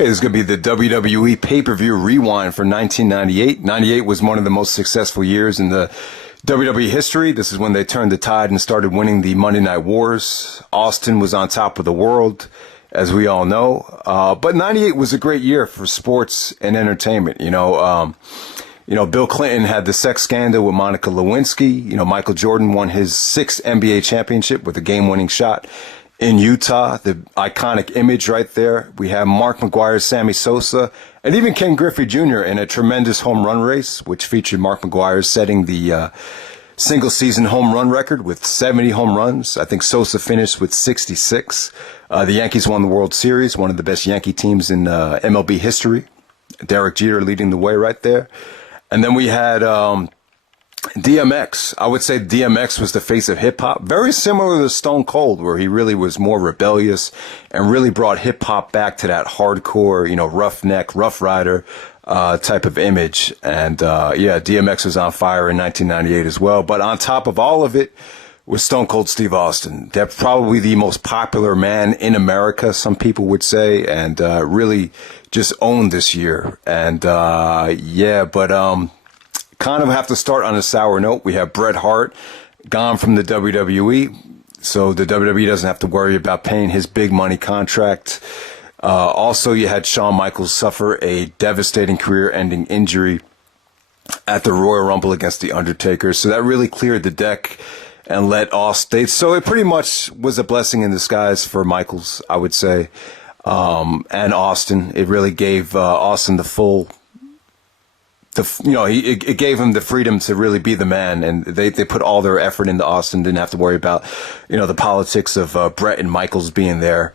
Okay, this is going to be the WWE pay-per-view rewind for 1998. 98 was one of the most successful years in the WWE history. This is when they turned the tide and started winning the Monday Night Wars. Austin was on top of the world, as we all know. But 98 was a great year for sports and entertainment. Bill Clinton had the sex scandal with Monica Lewinsky. Michael Jordan won his 6th NBA championship with a game-winning shot in Utah, the iconic image right there. We have Mark McGuire's Sammy Sosa, and even Ken Griffey Jr. in a tremendous home run race, which featured Mark McGuire setting the single-season home run record with 70 home runs. I think Sosa finished with 66. The Yankees won the World Series, one of the best Yankee teams in MLB history. Derek Jeter leading the way right there. And then we had DMX. I would say DMX was the face of hip-hop. Very similar to Stone Cold, where he really was more rebellious and really brought hip-hop back to that hardcore, roughneck, rough rider type of image. And DMX was on fire in 1998 as well. But on top of all of it was Stone Cold Steve Austin. They're probably the most popular man in America, some people would say, and really just owned this year. And kind of have to start on a sour note. We have Bret Hart gone from the WWE, so the WWE doesn't have to worry about paying his big money contract. Also, you had Shawn Michaels suffer a devastating career-ending injury at the Royal Rumble against the Undertaker, so that really cleared the deck and let Austin. So it pretty much was a blessing in disguise for Michaels, I would say, and Austin. It really gave Austin the full. It gave him the freedom to really be the man, and they put all their effort into Austin. Didn't have to worry about, the politics of Bret and Michaels being there.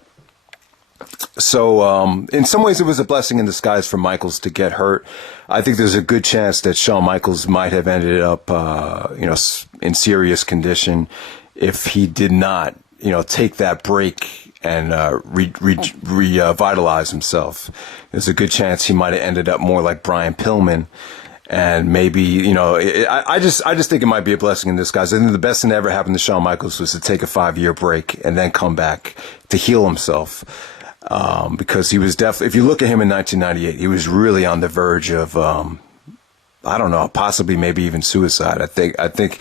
So, in some ways, it was a blessing in disguise for Michaels to get hurt. I think there's a good chance that Shawn Michaels might have ended up, in serious condition if he did not, take that break and revitalize himself. There's a good chance he might have ended up more like Brian Pillman. And maybe, I just think it might be a blessing in disguise. I think the best thing that ever happened to Shawn Michaels was to take a 5-year break and then come back to heal himself. Because he was definitely, if you look at him in 1998, he was really on the verge of, possibly maybe even suicide. I think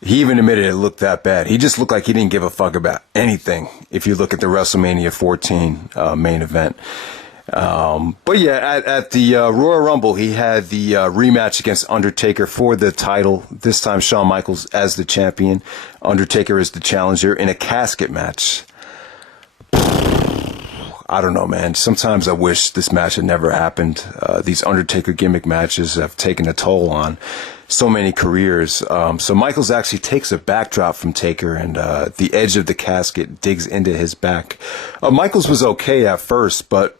he even admitted it looked that bad. He just looked like he didn't give a fuck about anything. If you look at the WrestleMania 14 main event. But yeah, at the Royal Rumble, he had the rematch against Undertaker for the title. This time, Shawn Michaels as the champion, Undertaker as the challenger in a casket match. I don't know, man. Sometimes I wish this match had never happened. These Undertaker gimmick matches have taken a toll on so many careers. So Michaels actually takes a backdrop from Taker, and the edge of the casket digs into his back. Michaels was okay at first, but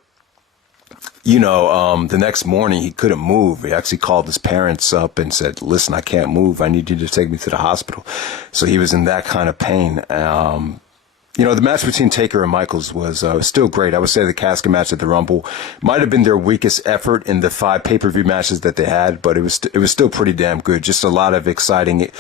the next morning he couldn't move. He actually called his parents up and said, "Listen, I can't move. I need you to take me to the hospital." So he was in that kind of pain. The match between Taker and Michaels was still great. I would say the casket match at the Rumble might have been their weakest effort in the 5 pay-per-view matches that they had, but it was still pretty damn good. Just a lot of exciting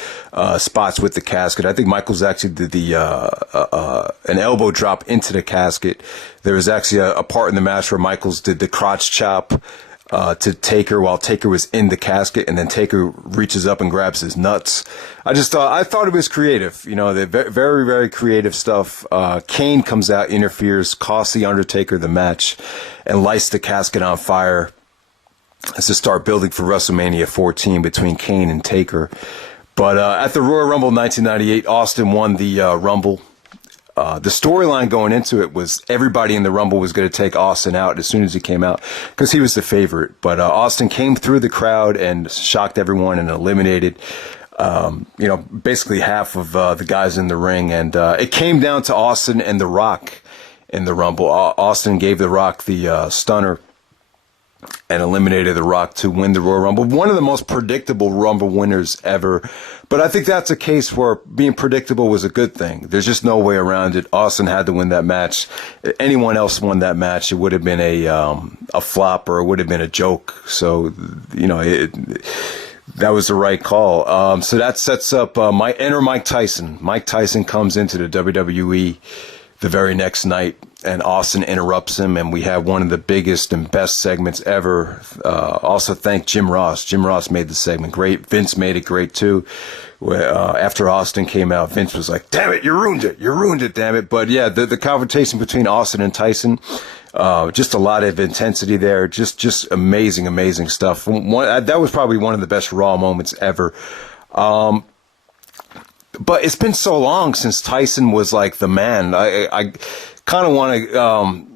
spots with the casket. I think Michaels actually did an elbow drop into the casket. There was actually a part in the match where Michaels did the crotch chop to Taker while Taker was in the casket, and then Taker reaches up and grabs his nuts. I thought it was creative. The very, very creative stuff. Kane comes out, interferes, costs the Undertaker the match, and lights the casket on fire as to start building for WrestleMania 14 between Kane and Taker. But at the Royal Rumble 1998, Austin won the Rumble. The storyline going into it was everybody in the Rumble was going to take Austin out as soon as he came out because he was the favorite. But Austin came through the crowd and shocked everyone and eliminated, basically half of the guys in the ring. And it came down to Austin and The Rock in the Rumble. Austin gave The Rock the stunner and eliminated The Rock to win the Royal Rumble. One of the most predictable Rumble winners ever. But I think that's a case where being predictable was a good thing. There's just no way around it. Austin had to win that match. If anyone else won that match, it would have been a flop, or it would have been a joke. So, that was the right call. So that sets up Mike Tyson. Mike Tyson comes into the WWE the very next night and Austin interrupts him, and we have one of the biggest and best segments ever. Also thank Jim Ross. Jim Ross made the segment great. Vince made it great too. After Austin came out, Vince was like, damn it, you ruined it, damn it. But yeah, the confrontation between Austin and Tyson, just a lot of intensity there. Just amazing stuff. That was probably one of the best Raw moments ever. But it's been so long since Tyson was like the man. I kind of want to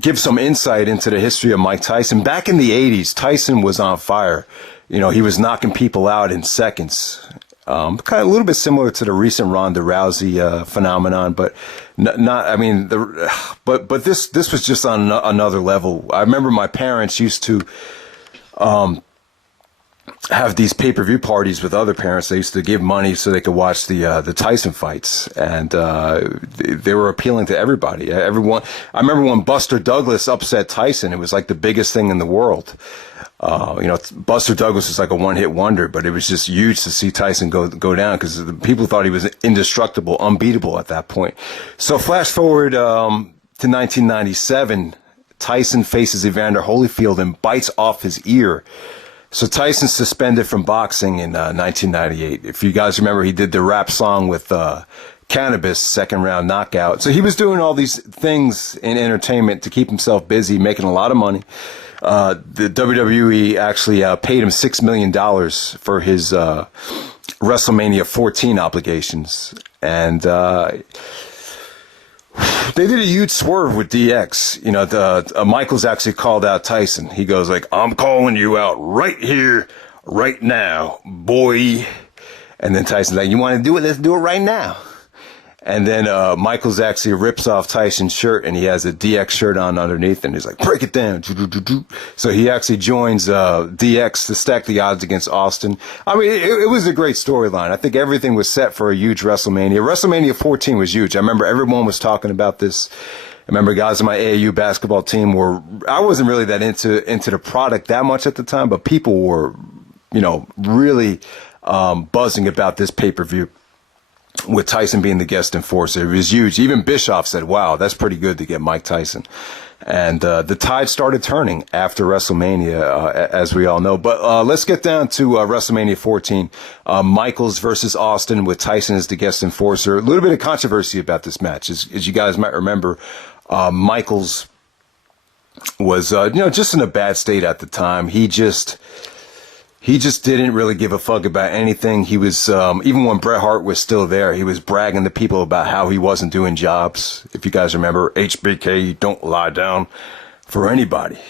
give some insight into the history of Mike Tyson. Back in the 80s, Tyson was on fire. You know, he was knocking people out in seconds. Kind of a little bit similar to the recent Ronda Rousey phenomenon, but not. I mean, but this was just on another level. I remember my parents used to have these pay-per-view parties with other parents. They used to give money so they could watch the Tyson fights, and they were appealing to everybody. Everyone. I remember when Buster Douglas upset Tyson. It was like the biggest thing in the world. You know, Buster Douglas was like a one-hit wonder, but it was just huge to see Tyson go down because people thought he was indestructible, unbeatable at that point. So flash forward to 1997, Tyson faces Evander Holyfield and bites off his ear. So Tyson's suspended from boxing in 1998. If you guys remember, he did the rap song with Cannabis, second round knockout. So he was doing all these things in entertainment to keep himself busy, making a lot of money. The WWE actually paid him $6 million for his WrestleMania 14 obligations. And they did a huge swerve with DX. You know, Michaels actually called out Tyson. He goes like, I'm calling you out right here, right now, boy. And then Tyson's like, you want to do it? Let's do it right now. And then Michaels actually rips off Tyson's shirt, and he has a DX shirt on underneath, and he's like, break it down. So he actually joins DX to stack the odds against Austin. I mean, it was a great storyline. I think everything was set for a huge WrestleMania. WrestleMania 14 was huge. I remember everyone was talking about this. I remember guys on my AAU basketball team I wasn't really that into the product that much at the time, but people were, you know, really buzzing about this pay-per-view, with Tyson being the guest enforcer. It was huge. Even Bischoff said, wow, that's pretty good to get Mike Tyson. And the tide started turning after WrestleMania, as we all know. But let's get down to WrestleMania 14. Michaels versus Austin with Tyson as the guest enforcer. A little bit of controversy about this match. As you guys might remember, Michaels was, just in a bad state at the time. He just didn't really give a fuck about anything. He was, even when Bret Hart was still there, he was bragging to people about how he wasn't doing jobs. If you guys remember, HBK, don't lie down for anybody.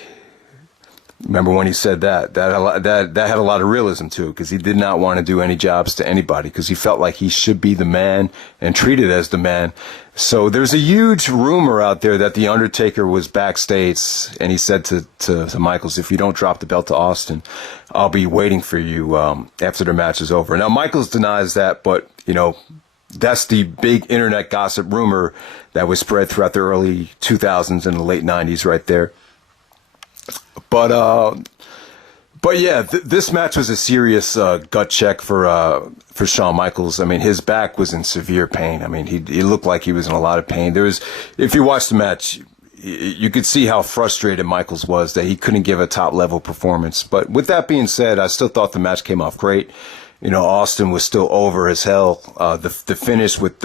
Remember when he said that? That had a lot of realism to it, because he did not want to do any jobs to anybody, because he felt like he should be the man and treated as the man. So there's a huge rumor out there that the Undertaker was backstage, and he said to Michaels, if you don't drop the belt to Austin, I'll be waiting for you after the match is over. Now Michaels denies that, but that's the big internet gossip rumor that was spread throughout the early 2000s and the late 90s right there. But yeah, this match was a serious gut check for Shawn Michaels. I mean, his back was in severe pain. I mean, he looked like he was in a lot of pain. If you watch the match, you could see how frustrated Michaels was that he couldn't give a top level performance. But with that being said, I still thought the match came off great. Austin was still over as hell. The finish with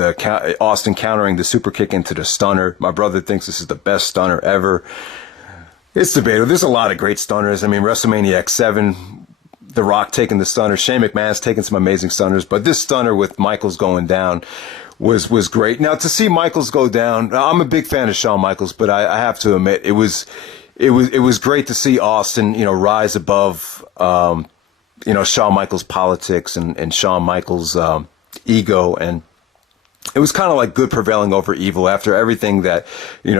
Austin countering the super kick into the stunner. My brother thinks this is the best stunner ever. It's debatable. There's a lot of great stunners. I mean, WrestleMania XIV, The Rock taking the stunner. Shane McMahon's taking some amazing stunners. But this stunner with Michaels going down was great. Now, to see Michaels go down, I'm a big fan of Shawn Michaels, but I have to admit, it was great to see Austin, rise above, Shawn Michaels' politics and Shawn Michaels' ego, and it was kind of like good prevailing over evil after everything that,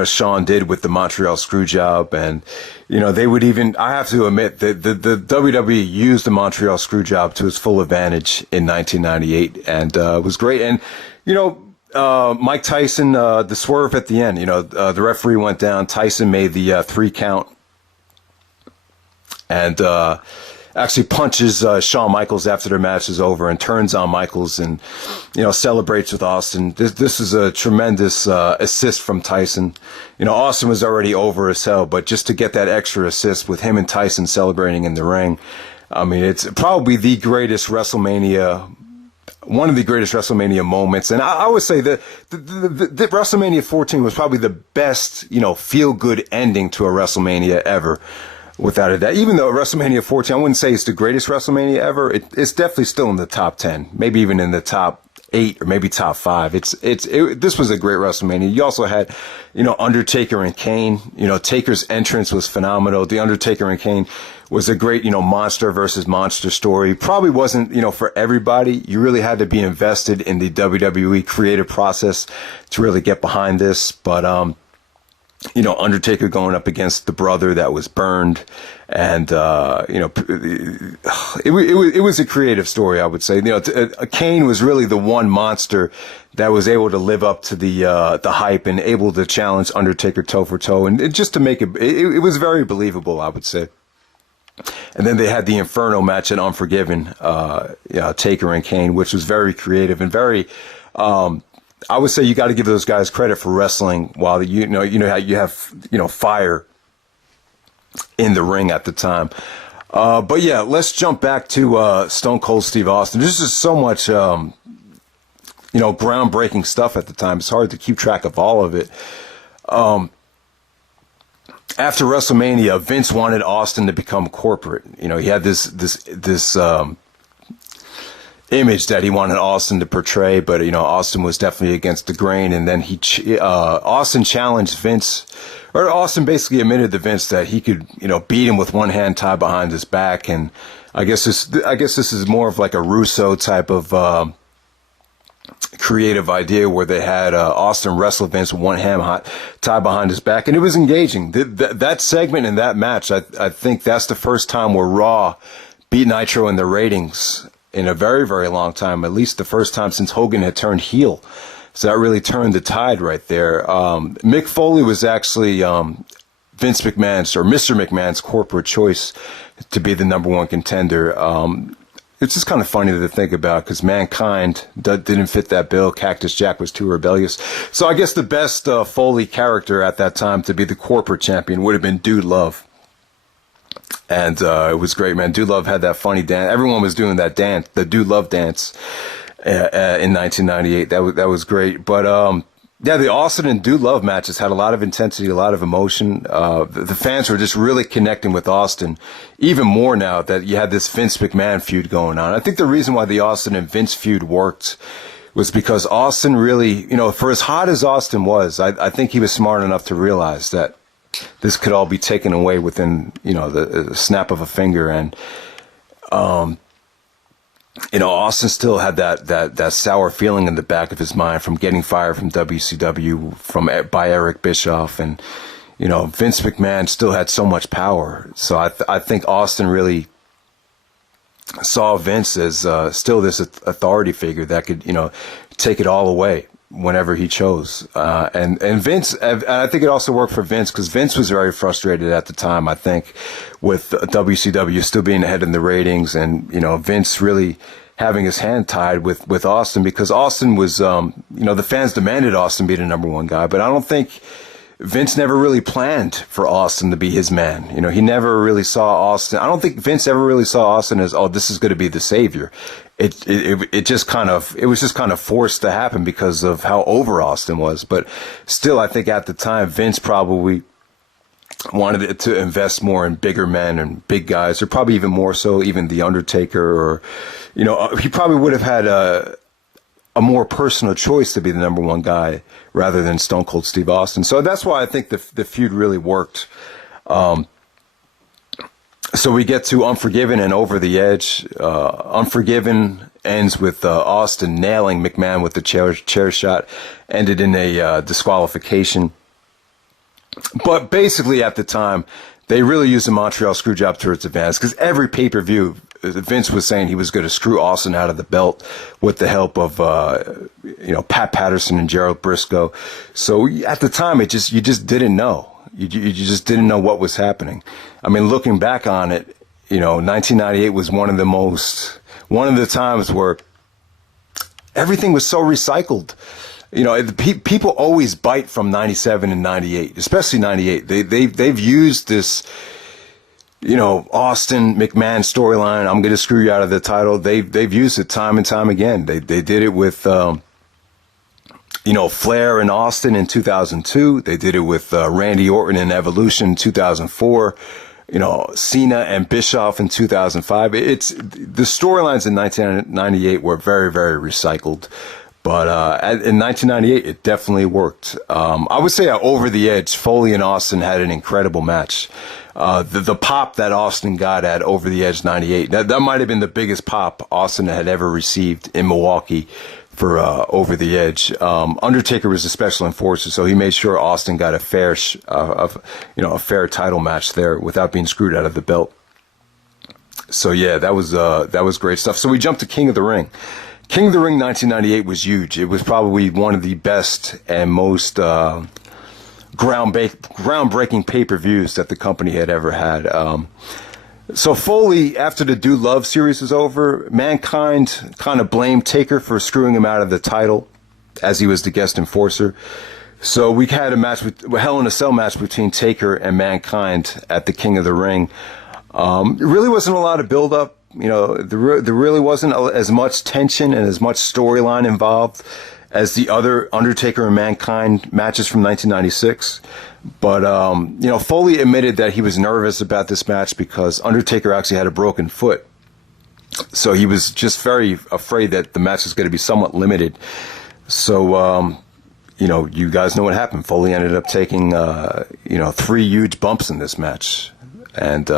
Shawn did with the Montreal Screwjob. And, they would even, I have to admit that the WWE used the Montreal Screwjob to its full advantage in 1998, and it was great. And, Mike Tyson, the swerve at the end, the referee went down. Tyson made the 3 count. And actually punches Shawn Michaels after their match is over and turns on Michaels and, celebrates with Austin. This is a tremendous assist from Tyson. Austin was already over as hell, but just to get that extra assist with him and Tyson celebrating in the ring, I mean, it's probably the greatest WrestleMania, one of the greatest WrestleMania moments. And I would say that the WrestleMania 14 was probably the best, feel-good ending to a WrestleMania ever, without a doubt. Even though WrestleMania 14, I wouldn't say it's the greatest WrestleMania ever, it's definitely still in the top 10, maybe even in the top 8 or maybe top 5. This was a great WrestleMania. You also had, Undertaker and Kane. Taker's entrance was phenomenal. The Undertaker and Kane was a great, monster versus monster story. Probably wasn't, for everybody. You really had to be invested in the WWE creative process to really get behind this. But, Undertaker going up against the brother that was burned. And, it was a creative story, I would say. Kane was really the one monster that was able to live up to the hype and able to challenge Undertaker toe for toe. And just to make it was very believable, I would say. And then they had the Inferno match at Unforgiven, Taker and Kane, which was very creative and very, I would say you got to give those guys credit for wrestling while you have fire in the ring at the time. But yeah, let's jump back to Stone Cold Steve Austin. This is so much groundbreaking stuff at the time. It's hard to keep track of all of it. After WrestleMania, Vince wanted Austin to become corporate. He had this image that he wanted Austin to portray, but Austin was definitely against the grain. And then Austin challenged Vince, or Austin basically admitted to Vince that he could beat him with one hand tied behind his back. And I guess this is more of like a Russo type of creative idea where they had Austin wrestle Vince with one hand tied behind his back, and it was engaging. That segment in that match, I think that's the first time where Raw beat Nitro in the ratings in a very, very long time, at least the first time since Hogan had turned heel. So that really turned the tide right there. Mick Foley was actually Vince McMahon's, or Mr. McMahon's, corporate choice to be the number one contender. It's just kind of funny to think about because Mankind didn't fit that bill. Cactus Jack was too rebellious. So I guess the best Foley character at that time to be the corporate champion would have been Dude Love. And it was great, man. Dude Love had that funny dance. Everyone was doing that dance, the Dude Love dance in 1998. That was great. But yeah, the Austin and Dude Love matches had a lot of intensity, a lot of emotion. The fans were just really connecting with Austin even more now that you had this Vince McMahon feud going on. I think the reason why the Austin and Vince feud worked was because Austin really, for as hot as Austin was, I think he was smart enough to realize that this could all be taken away within, the snap of a finger. And, Austin still had that sour feeling in the back of his mind from getting fired from WCW by Eric Bischoff. And, Vince McMahon still had so much power. So I think Austin really saw Vince as still this authority figure that could, take it all away whenever he chose. And Vince, I think it also worked for Vince because Vince was very frustrated at the time, I think, with WCW still being ahead in the ratings and, Vince really having his hand tied with Austin because Austin was, the fans demanded Austin be the number one guy, but I don't think Vince never really planned for Austin to be his man. He never really saw Austin. I don't think Vince ever really saw Austin as, oh, this is going to be the savior. It was just kind of forced to happen because of how over Austin was. But still, I think at the time, Vince probably wanted to invest more in bigger men and big guys, or probably even more so, even The Undertaker, or, he probably would have had a more personal choice to be the number one guy rather than Stone Cold Steve Austin. So that's why I think the feud really worked. So we get to Unforgiven and Over the Edge. Unforgiven ends with Austin nailing McMahon with the chair shot, ended in a disqualification. But basically at the time, they really used the Montreal Screwjob to its advantage because every pay-per-view, Vince was saying he was going to screw Austin out of the belt with the help of, Pat Patterson and Gerald Briscoe. So at the time, you just didn't know. You just didn't know what was happening. I mean, looking back on it, 1998 was one of the times where everything was so recycled. People always bite from 97 and 98, especially 98. They've used this, Austin McMahon storyline. I'm going to screw you out of the title. They've used it time and time again. They did it with, Flair and Austin in 2002. They did it with Randy Orton in Evolution in 2004. Cena and Bischoff in 2005. It's the storylines in 1998 were very, very recycled. But in 1998, it definitely worked. I would say over the edge, Foley and Austin had an incredible match. The pop that Austin got at Over the Edge 98, that might have been the biggest pop Austin had ever received in Milwaukee for Over the Edge. Undertaker was a special enforcer, so he made sure Austin got a fair title match there without being screwed out of the belt. So yeah, that was great stuff. So we jumped to King of the Ring. King of the Ring 1998 was huge. It was probably one of the best and most groundbreaking pay-per-views that the company had ever had. So Foley, after the Do Love series was over, Mankind kind of blamed Taker for screwing him out of the title as he was the guest enforcer. So we had a Hell in a Cell match between Taker and Mankind at the King of the Ring. It really wasn't a lot of build-up. There really wasn't as much tension and as much storyline involved as the other Undertaker and Mankind matches from 1996. But, Foley admitted that he was nervous about this match because Undertaker actually had a broken foot. So he was just very afraid that the match was going to be somewhat limited. So, you guys know what happened. Foley ended up taking, 3 huge bumps in this match. And,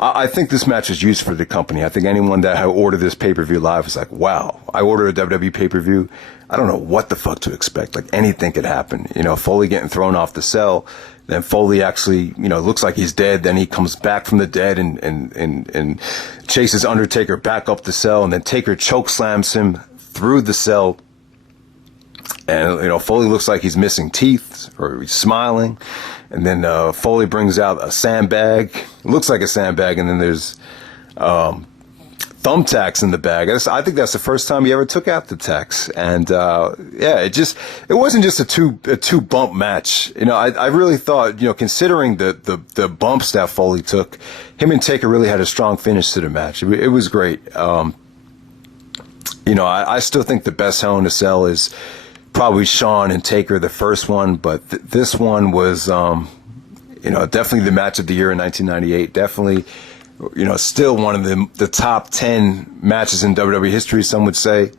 I think this match is used for the company. I think anyone that had ordered this pay-per-view live was like, wow, I ordered a WWE pay-per-view. I don't know what the fuck to expect. Like, anything could happen. Foley getting thrown off the cell. Then Foley actually, looks like he's dead. Then he comes back from the dead and chases Undertaker back up the cell. And then Taker chokeslams him through the cell. And, Foley looks like he's missing teeth or he's smiling. And then Foley brings out a sandbag. It looks like a sandbag. And then there's thumbtacks in the bag. I think that's the first time he ever took out the tacks. And it wasn't just a two bump match. I really thought, considering the bumps that Foley took, him and Taker really had a strong finish to the match. It was great. I still think the best Hell in a Cell is probably Shawn and Taker, the first one, but this one was, definitely the match of the year in 1998. Definitely, still one of the top 10 matches in WWE history, some would say.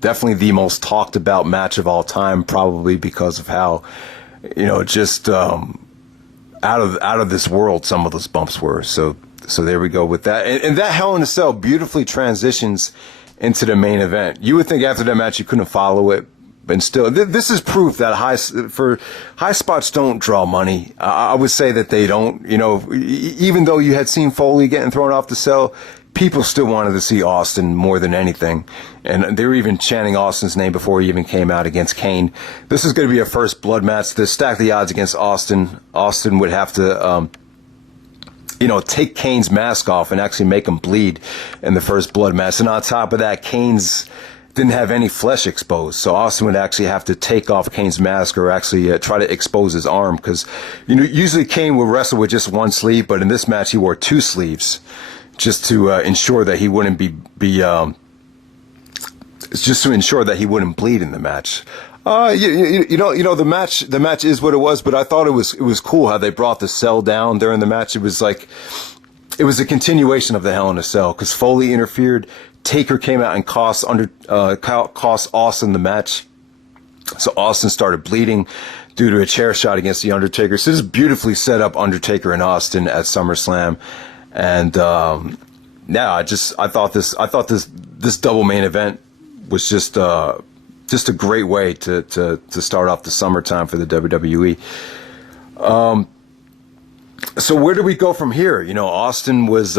Definitely the most talked about match of all time, probably because of how, just out of this world some of those bumps were. So there we go with that. And that Hell in a Cell beautifully transitions into the main event. You would think after that match you couldn't follow it. And still, this is proof that high spots don't draw money. I would say that they don't. Even though you had seen Foley getting thrown off the cell, people still wanted to see Austin more than anything. And they were even chanting Austin's name before he even came out against Kane. This is going to be a first blood match. To stack the odds against Austin, Austin would have to, take Kane's mask off and actually make him bleed in the first blood match. And on top of that, Kane's didn't have any flesh exposed, so Austin would actually have to take off Kane's mask or actually try to expose his arm, because usually Kane would wrestle with just one sleeve, but in this match he wore 2 sleeves just to ensure that he wouldn't just to ensure that he wouldn't bleed in the match. The match is what it was, but I thought it was cool how they brought the cell down during the match. It was a continuation of the Hell in a Cell, because Foley interfered. Taker came out and cost Austin the match. So Austin started bleeding due to a chair shot against the Undertaker. So this beautifully set up Undertaker and Austin at SummerSlam. And I thought this double main event was just a great way to start off the summertime for the WWE. So where do we go from here? Austin was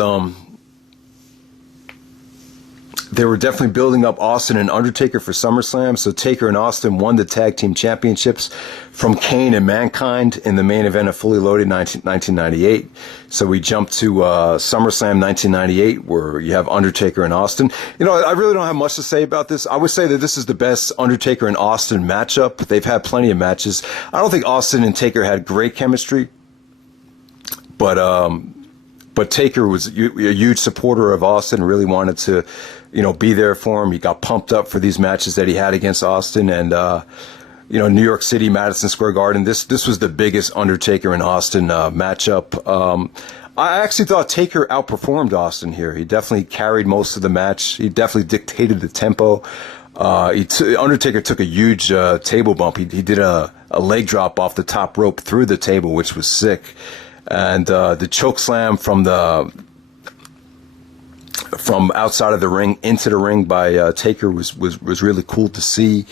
they were definitely building up Austin and Undertaker for SummerSlam. So Taker and Austin won the tag team championships from Kane and Mankind in the main event of Fully Loaded 1998. So we jump to SummerSlam 1998, where you have Undertaker and Austin. You know, I really don't have much to say about this. I would say that this is the best Undertaker and Austin matchup. They've had plenty of matches. I don't think Austin and Taker had great chemistry, but Taker was a huge supporter of Austin, really wanted to, you know, be there for him. He got pumped up for these matches that he had against Austin, and you know, New York City, Madison Square Garden. This was the biggest Undertaker and Austin matchup. I actually thought Taker outperformed Austin here. He definitely carried most of the match. He definitely dictated the tempo. Undertaker took a huge table bump. He did a leg drop off the top rope through the table, which was sick. And the choke slam from outside of the ring into the ring by Taker was really cool to see.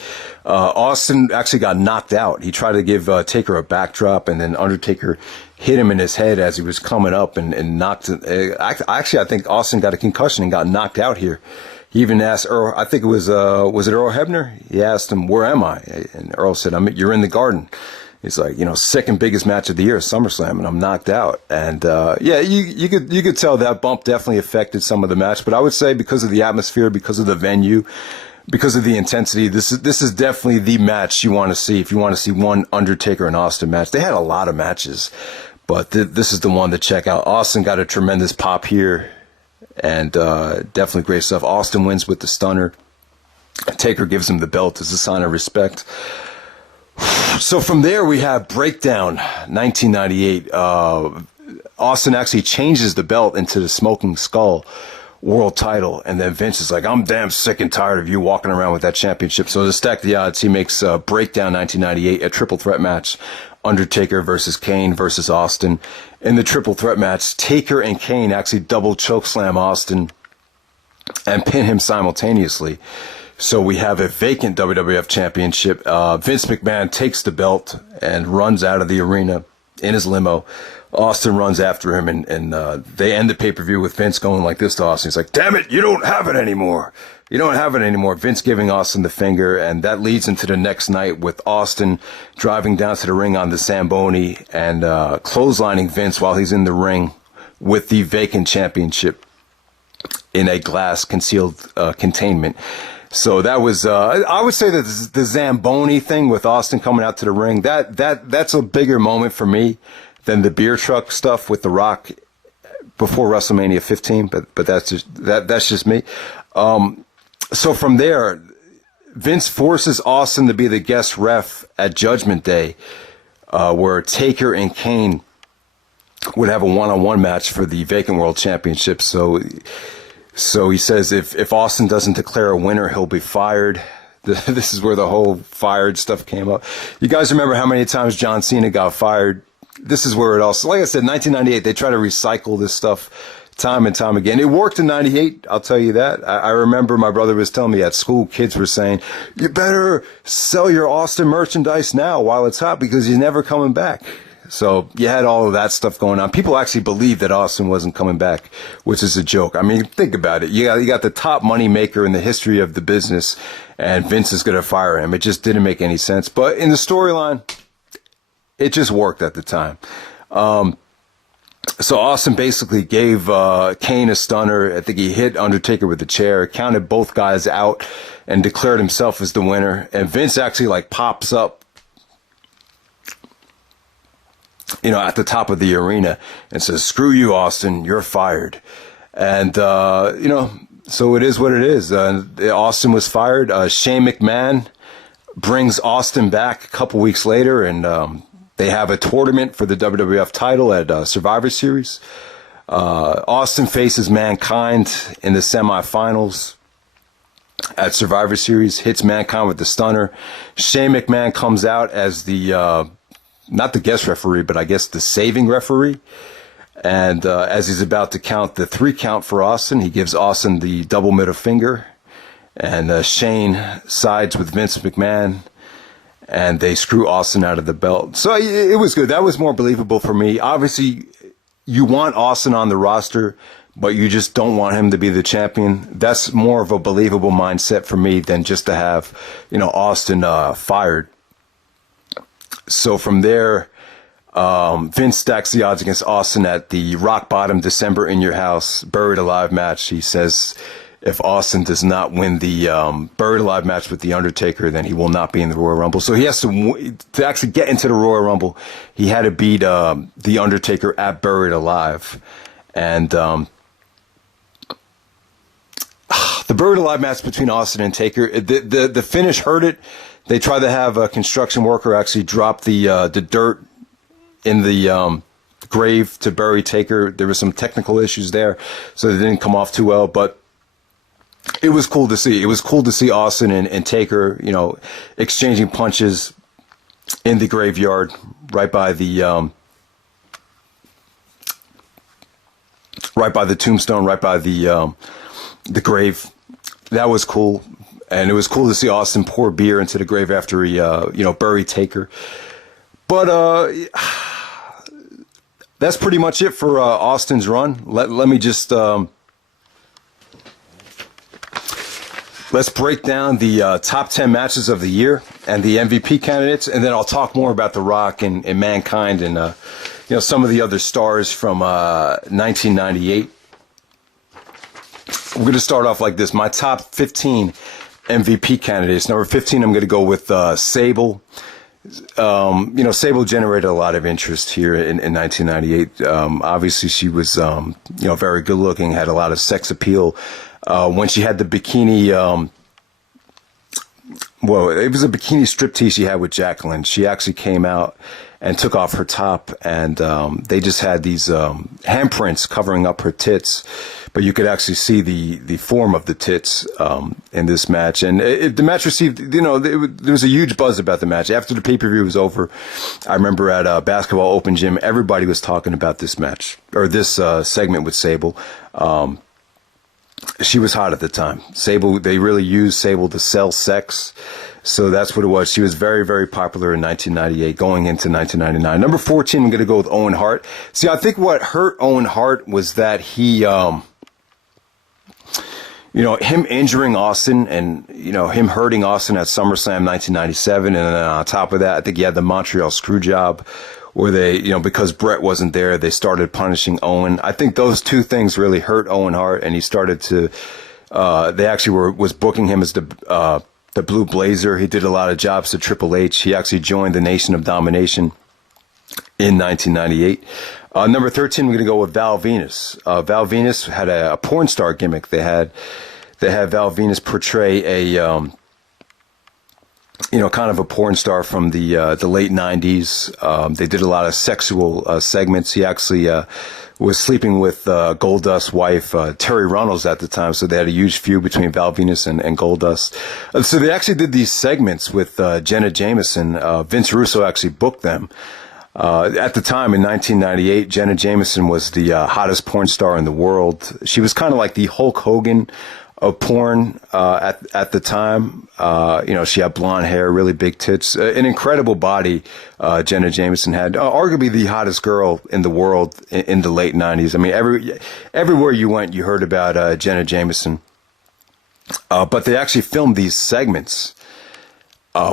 Austin actually got knocked out. He tried to give Taker a backdrop, and then Undertaker hit him in his head as he was coming up and knocked him. Actually, I think Austin got a concussion and got knocked out here. He even asked Earl, I think it was it Earl Hebner? He asked him, "Where am I?" And Earl said, "You're in the Garden." He's like, you know, second biggest match of the year, SummerSlam, and I'm knocked out. And yeah, you could tell that bump definitely affected some of the match. But I would say because of the atmosphere, because of the venue, because of the intensity, this is definitely the match you want to see if you want to see one Undertaker and Austin match. They had a lot of matches, but this is the one to check out. Austin got a tremendous pop here, and definitely great stuff. Austin wins with the stunner. Taker gives him the belt as a sign of respect. So from there, we have Breakdown 1998. Austin actually changes the belt into the Smoking Skull world title. And then Vince is like, "I'm damn sick and tired of you walking around with that championship." So to stack the odds, he makes Breakdown 1998 a triple threat match. Undertaker versus Kane versus Austin. In the triple threat match, Taker and Kane actually double chokeslam Austin and pin him simultaneously. So we have a vacant WWF championship. Vince McMahon takes the belt and runs out of the arena in his limo. Austin runs after him, and they end the pay-per-view with Vince going like this to Austin. He's like, "Damn it, you don't have it anymore. You don't have it anymore." Vince giving Austin the finger, and that leads into the next night with Austin driving down to the ring on the Zamboni and clotheslining Vince while he's in the ring with the vacant championship in a glass concealed containment. So that was, I would say that the Zamboni thing with Austin coming out to the ring, that's a bigger moment for me than the beer truck stuff with The Rock before WrestleMania 15. But that's just me. So from there, Vince forces Austin to be the guest ref at Judgment Day, where Taker and Kane would have a one-on-one match for the vacant world championship. So he says if Austin doesn't declare a winner, he'll be fired. This is where the whole fired stuff came up. You guys remember how many times John Cena got fired? This is where it all, like I said, 1998, they try to recycle this stuff time and time again. It worked in 98, I'll tell you that. I remember my brother was telling me at school, kids were saying, "You better sell your Austin merchandise now while it's hot because he's never coming back." So you had all of that stuff going on. People actually believed that Austin wasn't coming back, which is a joke. I mean, think about it. You got the top money maker in the history of the business, and Vince is going to fire him. It just didn't make any sense. But in the storyline, it just worked at the time. So Austin basically gave Kane a stunner. I think he hit Undertaker with a chair, counted both guys out, and declared himself as the winner. And Vince actually like pops up, you know, at the top of the arena and says, "Screw you, Austin, you're fired." And, you know, so it is what it is. Austin was fired. Shane McMahon brings Austin back a couple weeks later, and they have a tournament for the WWF title at Survivor Series. Austin faces Mankind in the semifinals at Survivor Series, hits Mankind with the stunner. Shane McMahon comes out as the not the guest referee, but I guess the saving referee. And as he's about to count the 3 count for Austin, he gives Austin the double middle finger. And Shane sides with Vince McMahon, and they screw Austin out of the belt. So it was good. That was more believable for me. Obviously, you want Austin on the roster but you just don't want him to be the champion. That's more of a believable mindset for me than just to have, Austin fired. So from there, Vince stacks the odds against Austin at the Rock Bottom December in Your House Buried Alive match. He says if Austin does not win the Buried Alive match with The Undertaker, then he will not be in the Royal Rumble. So he has to actually get into the Royal Rumble, he had to beat The Undertaker at Buried Alive. And the Buried Alive match between Austin and Taker, the finish hurt it. They tried to have a construction worker actually drop the dirt in the grave to bury Taker. There were some technical issues there, so they didn't come off too well. But it was cool to see. It was cool to see Austin and Taker, exchanging punches in the graveyard right by the tombstone, right by the grave. That was cool. And it was cool to see Austin pour beer into the grave after he, buried Taker. But that's pretty much it for Austin's run. Let me just let's break down the top 10 matches of the year and the MVP candidates, and then I'll talk more about The Rock and Mankind and some of the other stars from 1998. We're going to start off like this. My top 15 MVP candidates. Number 15, I'm going to go with Sable. Sable generated a lot of interest here in 1998. Obviously, she was, very good looking, had a lot of sex appeal. When she had the bikini, it was a bikini striptease she had with Jacqueline. She actually came out and took off her top, and they just had these handprints covering up her tits, but you could actually see the form of the tits in this match. And the match received, there was a huge buzz about the match. After the pay-per-view was over, I remember at Basketball Open Gym, everybody was talking about this match, or this segment with Sable. She was hot at the time. Sable, they really used Sable to sell sex. So that's what it was. She was very, very popular in 1998, going into 1999. Number 14, I'm going to go with Owen Hart. See, I think what hurt Owen Hart was that he, him injuring Austin and, him hurting Austin at SummerSlam 1997. And then on top of that, I think he had the Montreal screw job where they, because Brett wasn't there, they started punishing Owen. I think those two things really hurt Owen Hart, and he started to, they actually was booking him as the Blue Blazer. He did a lot of jobs to Triple H. He actually joined the Nation of Domination in 1998. Number 13, we're going to go with Val Venus. Val Venus had a porn star gimmick. They had Val Venus portray a, kind of a porn star from the late 90s. They did a lot of sexual segments. He actually was sleeping with Goldust's wife, Terry Runnels, at the time. So they had a huge feud between Val Venus and Goldust. So they actually did these segments with Jenna Jameson. Vince Russo actually booked them. At the time, in 1998, Jenna Jameson was the hottest porn star in the world. She was kind of like the Hulk Hogan of porn at the time. She had blonde hair, really big tits, an incredible body. Jenna Jameson had arguably the hottest girl in the world in the late 90s. I mean, everywhere you went, you heard about Jenna Jameson. But they actually filmed these segments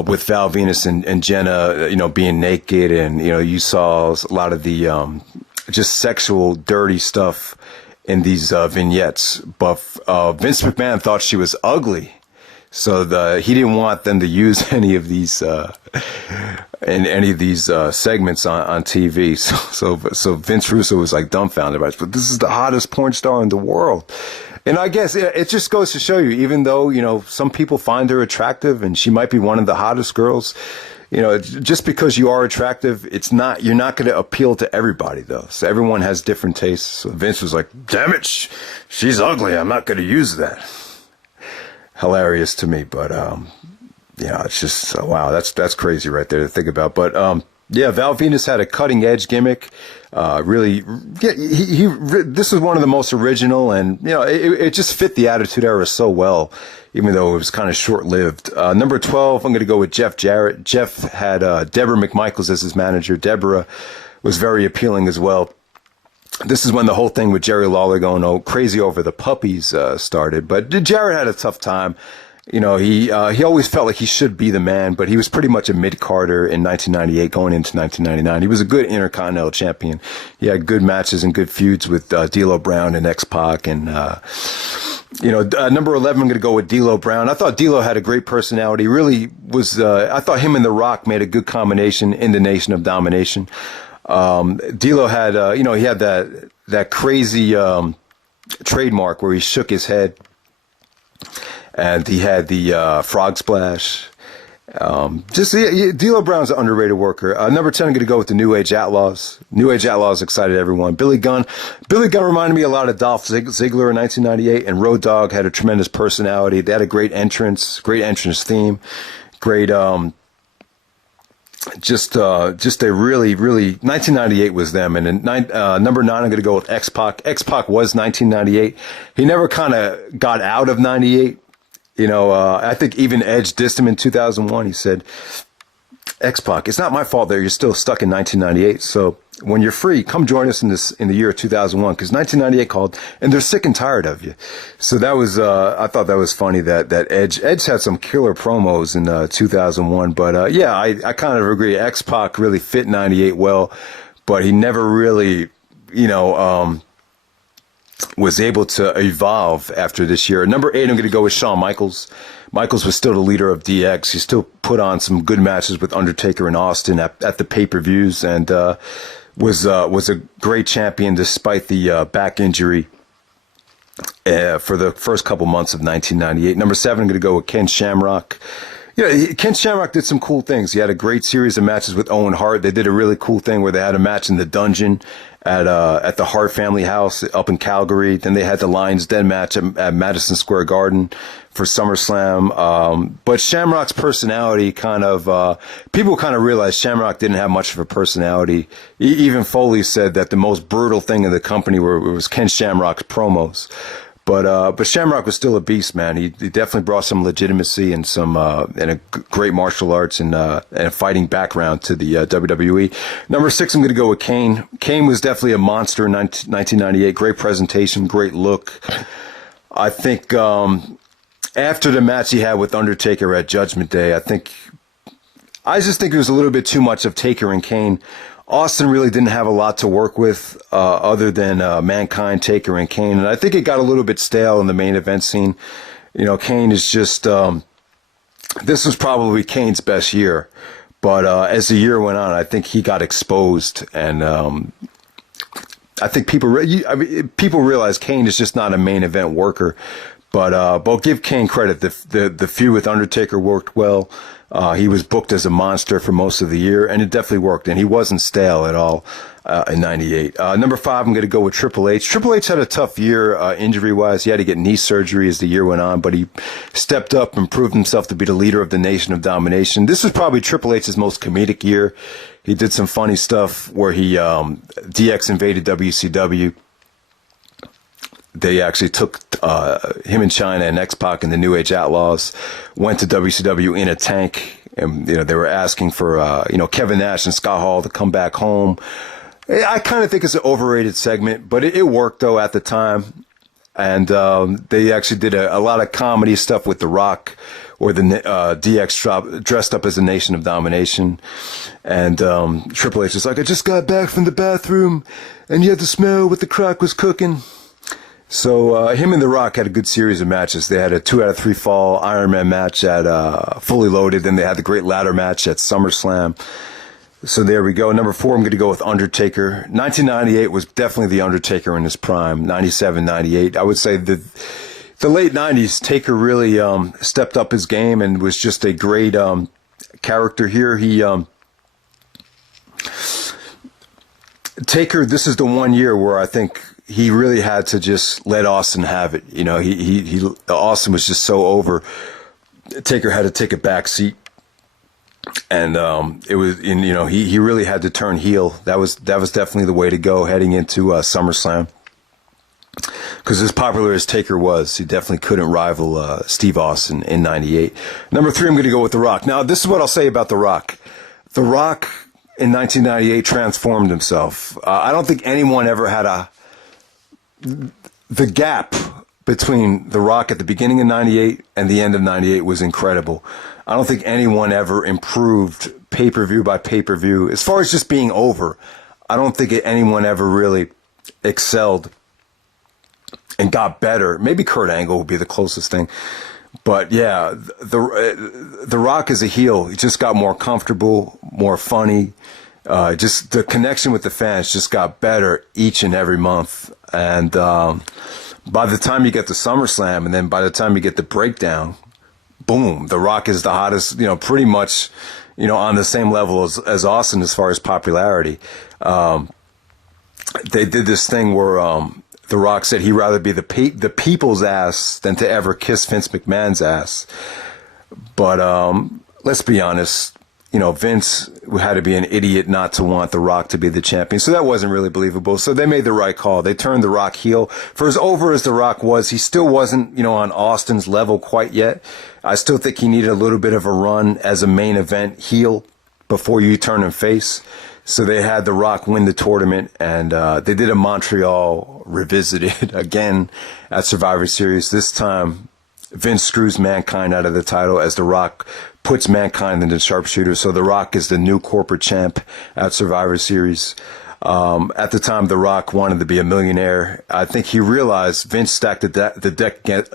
with Val Venus and Jenna, being naked, and you saw a lot of the just sexual, dirty stuff in these vignettes. But Vince McMahon thought she was ugly, so he didn't want them to use any of these segments on TV. So Vince Russo was like dumbfounded by it. But this is the hottest porn star in the world. And I guess it just goes to show you, even though, some people find her attractive and she might be one of the hottest girls, just because you are attractive, you're not going to appeal to everybody, though. So everyone has different tastes. So Vince was like, damn it, she's ugly. I'm not going to use that. Hilarious to me. But, it's just, wow, that's crazy right there to think about. But, Val Venus had a cutting edge gimmick. This was one of the most original, and it just fit the Attitude Era so well, even though it was kind of short lived. Number 12, I'm going to go with Jeff Jarrett. Jeff had Deborah McMichaels as his manager. Deborah was very appealing as well. This is when the whole thing with Jerry Lawler going crazy over the puppies started. But Jarrett had a tough time. You know, he always felt like he should be the man, but he was pretty much a mid-carder in 1998 going into 1999. He was a good Intercontinental champion. He had good matches and good feuds with D'Lo Brown and X-Pac. And, number 11, I'm going to go with D'Lo Brown. I thought D'Lo had a great personality. Really was, I thought him and The Rock made a good combination in the Nation of Domination. D'Lo had, he had that crazy trademark where he shook his head. And he had the frog splash. D'Lo Brown's an underrated worker. Number 10, I'm going to go with the New Age Outlaws. New Age Outlaws excited everyone. Billy Gunn reminded me a lot of Dolph Ziggler in 1998, and Road Dogg had a tremendous personality. They had a great entrance theme, great. Just a really, 1998 was them. And number 9, I'm going to go with X-Pac. X-Pac was 1998. He never kind of got out of 98. You know, I think even Edge dissed him in 2001. He said, X-Pac, it's not my fault that you're still stuck in 1998. So when you're free, come join us in the year of 2001, because 1998 called and they're sick and tired of you. So that was, I thought that was funny that Edge had some killer promos in 2001. But I kind of agree. X-Pac really fit 98 well, but he never really, was able to evolve after this year. Number 8, I'm going to go with Shawn Michaels. Michaels was still the leader of DX. He still put on some good matches with Undertaker and Austin at the pay-per-views, and was a great champion despite the back injury for the first couple months of 1998. Number 7, I'm going to go with Ken Shamrock. Ken Shamrock did some cool things. He had a great series of matches with Owen Hart. They did a really cool thing where they had a match in the dungeon at the Hart family house up in Calgary. Then they had the Lions Den match at Madison Square Garden for SummerSlam. But Shamrock's personality people kind of realized Shamrock didn't have much of a personality. Even Foley said that the most brutal thing in the company was Ken Shamrock's promos. But Shamrock was still a beast, man. He definitely brought some legitimacy and and a great martial arts and a fighting background to the WWE. Number 6, I'm going to go with Kane. Kane was definitely a monster in 1998. Great presentation, great look. I think after the match he had with Undertaker at Judgment Day, I just think it was a little bit too much of Taker and Kane. Austin really didn't have a lot to work with other than Mankind, Taker, and Kane. And I think it got a little bit stale in the main event scene. Kane is just this was probably Kane's best year. But as the year went on, I think he got exposed. And I think people realize Kane is just not a main event worker. But give Kane credit. The feud with Undertaker worked well. He was booked as a monster for most of the year, and it definitely worked. And he wasn't stale at all in 98. Number 5, I'm going to go with Triple H. Triple H had a tough year injury-wise. He had to get knee surgery as the year went on, but he stepped up and proved himself to be the leader of the Nation of Domination. This was probably Triple H's most comedic year. He did some funny stuff where he DX invaded WCW. They actually took him and China and X-Pac and the New Age Outlaws, went to WCW in a tank, and they were asking for Kevin Nash and Scott Hall to come back home. I kind of think it's an overrated segment, but it worked though at the time, and they actually did a lot of comedy stuff with The Rock, or the DX dressed up as a Nation of Domination, and Triple H is like, I just got back from the bathroom, and you had to smell what the crock was cooking. So him and The Rock had a good series of matches. They had a 2 out of 3 fall Iron Man match at Fully Loaded. Then they had the great ladder match at SummerSlam. So there we go. Number 4, I'm going to go with Undertaker. 1998 was definitely the Undertaker in his prime. 97, 98. I would say the late 90s, Taker really stepped up his game and was just a great character here. Taker, this is the one year where I think he really had to just let Austin have it. Austin was just so over. Taker had to take a back seat, and it was, he really had to turn heel. That was definitely the way to go heading into SummerSlam. Because as popular as Taker was, he definitely couldn't rival Steve Austin in '98. Number 3, I'm going to go with The Rock. Now, this is what I'll say about The Rock. The Rock in 1998 transformed himself. I don't think anyone ever had the gap between The Rock at the beginning of 98 and the end of 98 was incredible. I don't think anyone ever improved pay-per-view by pay-per-view. As far as just being over, I don't think anyone ever really excelled and got better. Maybe Kurt Angle would be the closest thing. But yeah, the Rock is a heel. He just got more comfortable, more funny. Just the connection with the fans just got better each and every month. And by the time you get to SummerSlam, and then by the time you get the breakdown, boom, The Rock is the hottest, pretty much, on the same level as Austin as far as popularity. They did this thing where The Rock said he'd rather be the people's ass than to ever kiss Vince McMahon's ass. But let's be honest, Vince had to be an idiot not to want The Rock to be the champion. So that wasn't really believable. So they made the right call. They turned The Rock heel. For as over as The Rock was, he still wasn't, on Austin's level quite yet. I still think he needed a little bit of a run as a main event heel before you turn him face. So they had The Rock win the tournament, and they did a Montreal revisited again at Survivor Series. This time, Vince screws Mankind out of the title as The Rock puts Mankind in the sharpshooter. So The Rock is the new corporate champ at Survivor Series. At the time, The Rock wanted to be a millionaire. I think he realized Vince stacked the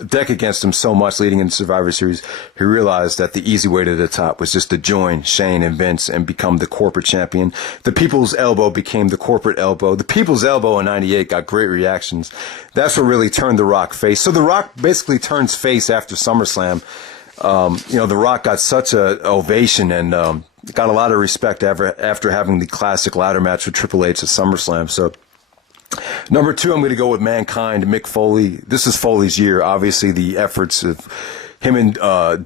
deck against him so much leading into Survivor Series. He realized that the easy way to the top was just to join Shane and Vince and become the corporate champion. The People's Elbow became the corporate elbow. The People's Elbow in 98 got great reactions. That's what really turned The Rock face. So The Rock basically turns face after SummerSlam. The Rock got such a ovation and got a lot of respect after having the classic ladder match with Triple H at SummerSlam. So, number 2, I'm going to go with Mankind, Mick Foley. This is Foley's year. Obviously, the efforts of him and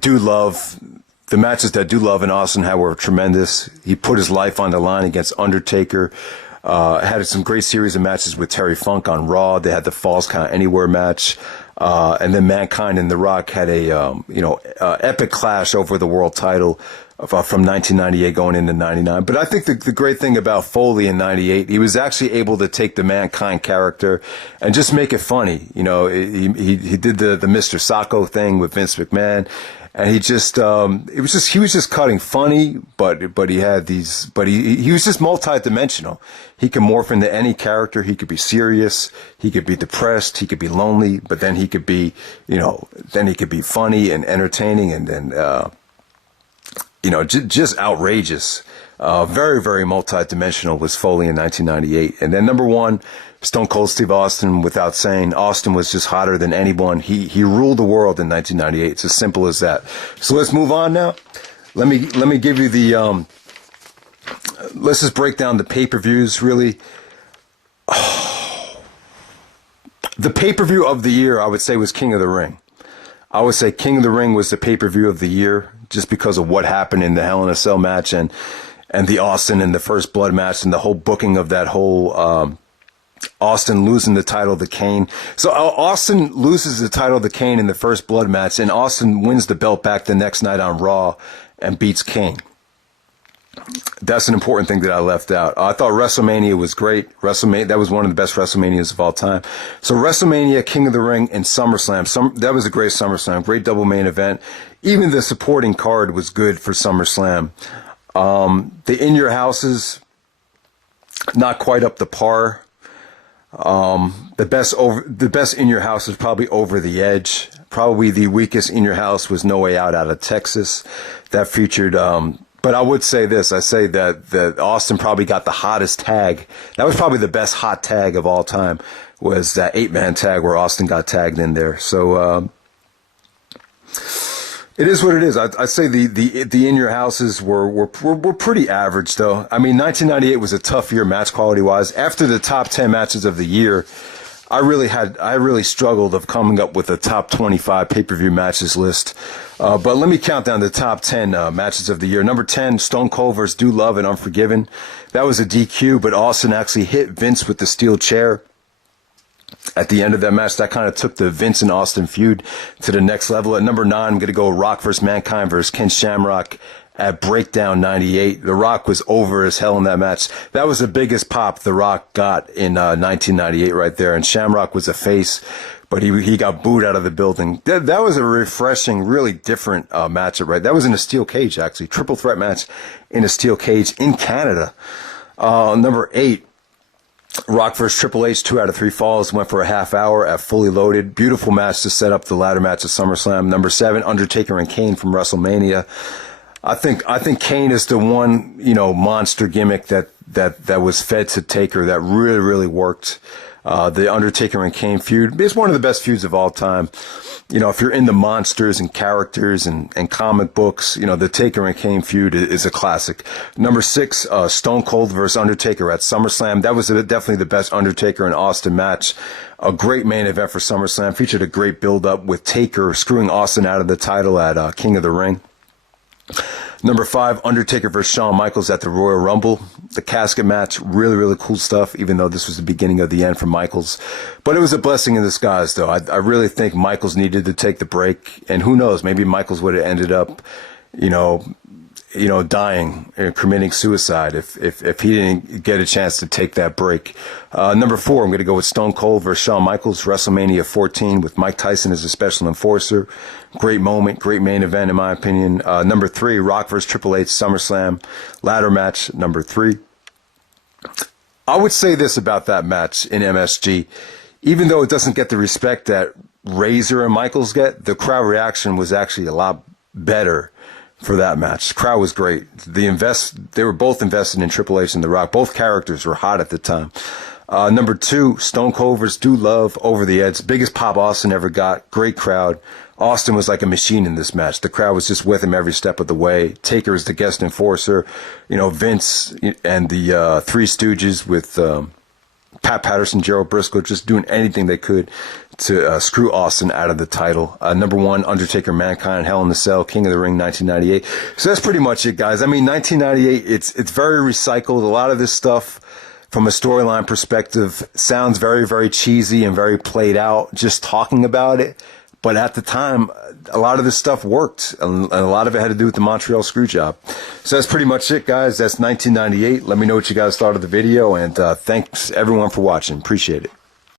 Dude Love, the matches that Dude Love and Austin had were tremendous. He put his life on the line against Undertaker. Had some great series of matches with Terry Funk on Raw. They had the Falls Count Anywhere match. And then Mankind and The Rock had a epic clash over the world title from 1998 going into 99. But I think the great thing about Foley in 98, he was actually able to take the Mankind character and just make it funny. He did the Mr. Socko thing with Vince McMahon. And he was just cutting funny, but he had these, but he was just multi-dimensional. He could morph into any character. He could be serious. He could be depressed. He could be lonely, but then he could be, then he could be funny and entertaining and then, just outrageous. Very, very multi-dimensional was Foley in 1998. And then number 1, Stone Cold Steve Austin, without saying. Austin was just hotter than anyone. He ruled the world in 1998. It's as simple as that. So let's move on now. Let me give you the let's just break down the pay-per-views really. The pay-per-view of the year, I would say, was King of the Ring. I would say King of the Ring was the pay-per-view of the year just because of what happened in the Hell in a Cell match and the Austin and the First Blood match and the whole booking of that whole Austin losing the title to Kane. So Austin loses the title to Kane in the First Blood match, and Austin wins the belt back the next night on Raw and beats Kane. That's an important thing that I left out. I thought WrestleMania was great. That was one of the best WrestleManias of all time. So WrestleMania, King of the Ring, and SummerSlam. That was a great SummerSlam, great double main event. Even the supporting card was good for SummerSlam. The In Your Houses, not quite up to par. The best In Your House is probably Over the Edge. Probably the weakest In Your House was No Way Out of Texas. That featured, but I would say this. I say that Austin probably got the hottest tag. That was probably the best hot tag of all time, was that 8-man tag where Austin got tagged in there. So, it is what it is. I'd say the In Your Houses were pretty average though. I mean, 1998 was a tough year match quality wise. After the top 10 matches of the year, I really struggled of coming up with a top 25 pay-per-view matches list. But let me count down the top 10 matches of the year. Number 10, Stone Cold vs. Dude Love and Unforgiven. That was a DQ, but Austin actually hit Vince with the steel chair at the end of that match. That kind of took the Vince and Austin feud to the next level. At number 9, I'm going to go Rock vs. Mankind vs. Ken Shamrock at Breakdown 98. The Rock was over as hell in that match. That was the biggest pop The Rock got in 1998 right there. And Shamrock was a face, but he got booed out of the building. That was a refreshing, really different matchup, right? That was in a steel cage, actually. Triple threat match in a steel cage in Canada. Number 8. Rock vs. Triple H, 2 out of 3 falls, went for a half hour at Fully Loaded. Beautiful match to set up the ladder match of SummerSlam. Number 7, Undertaker and Kane from WrestleMania. I think Kane is the one, monster gimmick that was fed to Taker that really, really worked. The Undertaker and Kane feud is one of the best feuds of all time. If you're into monsters and characters and comic books, the Taker and Kane feud is a classic. Number 6, Stone Cold versus Undertaker at SummerSlam. That was definitely the best Undertaker and Austin match. A great main event for SummerSlam. Featured a great build-up with Taker screwing Austin out of the title at King of the Ring. Number 5, Undertaker versus Shawn Michaels at the Royal Rumble. The casket match, really, really cool stuff, even though this was the beginning of the end for Michaels. But it was a blessing in disguise, though. I really think Michaels needed to take the break. And who knows, maybe Michaels would have ended up, dying, committing suicide if he didn't get a chance to take that break. Number 4, I'm going to go with Stone Cold versus Shawn Michaels, WrestleMania 14 with Mike Tyson as a special enforcer. Great moment, great main event in my opinion. Number 3, Rock versus Triple H, SummerSlam, ladder match, number 3. I would say this about that match in MSG. Even though it doesn't get the respect that Razor and Michaels get, the crowd reaction was actually a lot better for that match. The crowd was great. They were both invested in Triple H and The Rock. Both characters were hot at the time. Number 2, Stone Cold vs. Dude Love, over the edge. Biggest pop Austin ever got. Great crowd. Austin was like a machine in this match. The crowd was just with him every step of the way. Taker is the guest enforcer. Vince and the Three Stooges with Pat Patterson, Gerald Briscoe, just doing anything they could to screw Austin out of the title. Number 1, Undertaker, Mankind, Hell in a Cell, King of the Ring, 1998. So that's pretty much it, guys. I mean, 1998, it's very recycled. A lot of this stuff, from a storyline perspective, sounds very, very cheesy and very played out, just talking about it. But at the time, a lot of this stuff worked, and a lot of it had to do with the Montreal Screwjob. So that's pretty much it, guys. That's 1998. Let me know what you guys thought of the video, and thanks, everyone, for watching. Appreciate it.